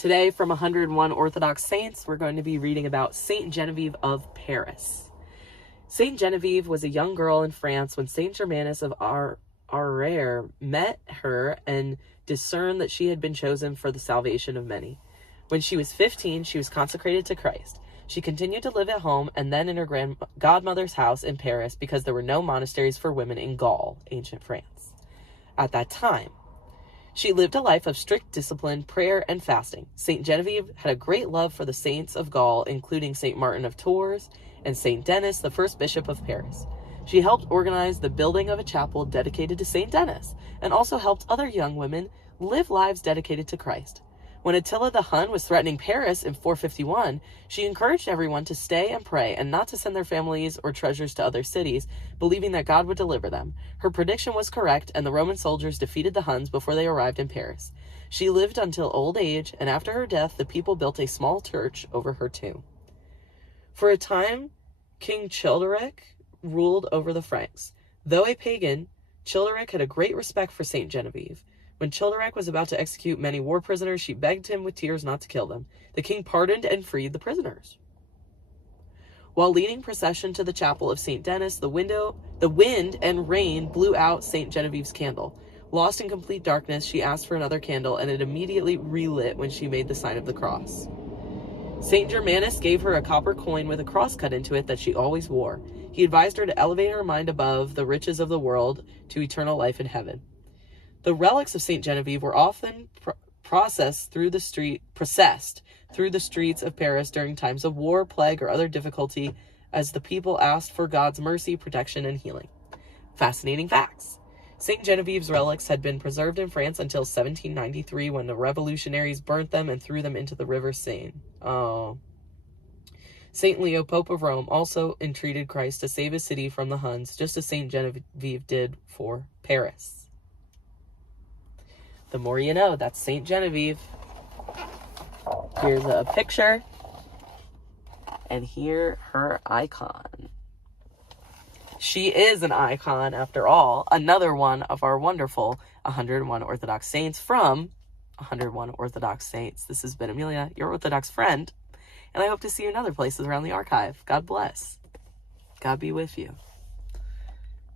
Today, from 101 Orthodox Saints, we're going to be reading about St Genevieve of Paris. St Genevieve was a young girl in France when St Germanus of Auxerre met her and discerned that she had been chosen for the salvation of many. When she was 15, she was consecrated to Christ. She continued to live at home and then in her godmother's house in Paris because there were no monasteries for women in Gaul, ancient France, at that time. She lived a life of strict discipline, prayer, and fasting. St. Genevieve had a great love for the saints of Gaul, including St. Martin of Tours and St. Denis, the first bishop of Paris. She helped organize the building of a chapel dedicated to St. Denis, and also helped other young women live lives dedicated to Christ. When Attila the Hun was threatening Paris in 451, she encouraged everyone to stay and pray and not to send their families or treasures to other cities, believing that God would deliver them. Her prediction was correct, and the Roman soldiers defeated the Huns before they arrived in Paris. She lived until old age, and after her death, the people built a small church over her tomb. For a time, King Childlike ruled over the Franks. Though a pagan, Childlike had a great respect for St. Genevieve. When Childlike was about to execute many war prisoners, she begged him with tears not to kill them. The king pardoned and freed the prisoners. While leading procession to the chapel of St. Denis, the wind and rain blew out St. Genevieve's candle. Lost in complete darkness, she asked for another candle, and it immediately relit when she made the sign of the cross. St. Germanus gave her a copper coin with a cross cut into it that she always wore. He advised her to elevate her mind above the riches of the world to eternal life in heaven. The relics of St. Genevieve were often processed through the streets of Paris during times of war, plague, or other difficulty as the people asked for God's mercy, protection, and healing. Fascinating facts. St. Genevieve's relics had been preserved in France until 1793 when the revolutionaries burnt them and threw them into the river Seine. Oh. St. Leo, Pope of Rome, also entreated Christ to save his city from the Huns, just as St. Genevieve did for Paris. The more you know. That's St. Genevieve. Here's a picture. And here her icon. She is an icon, after all. Another one of our wonderful 101 Orthodox Saints from 101 Orthodox Saints. This has been Amelia, your Orthodox friend. And I hope to see you in other places around the archive. God bless. God be with you.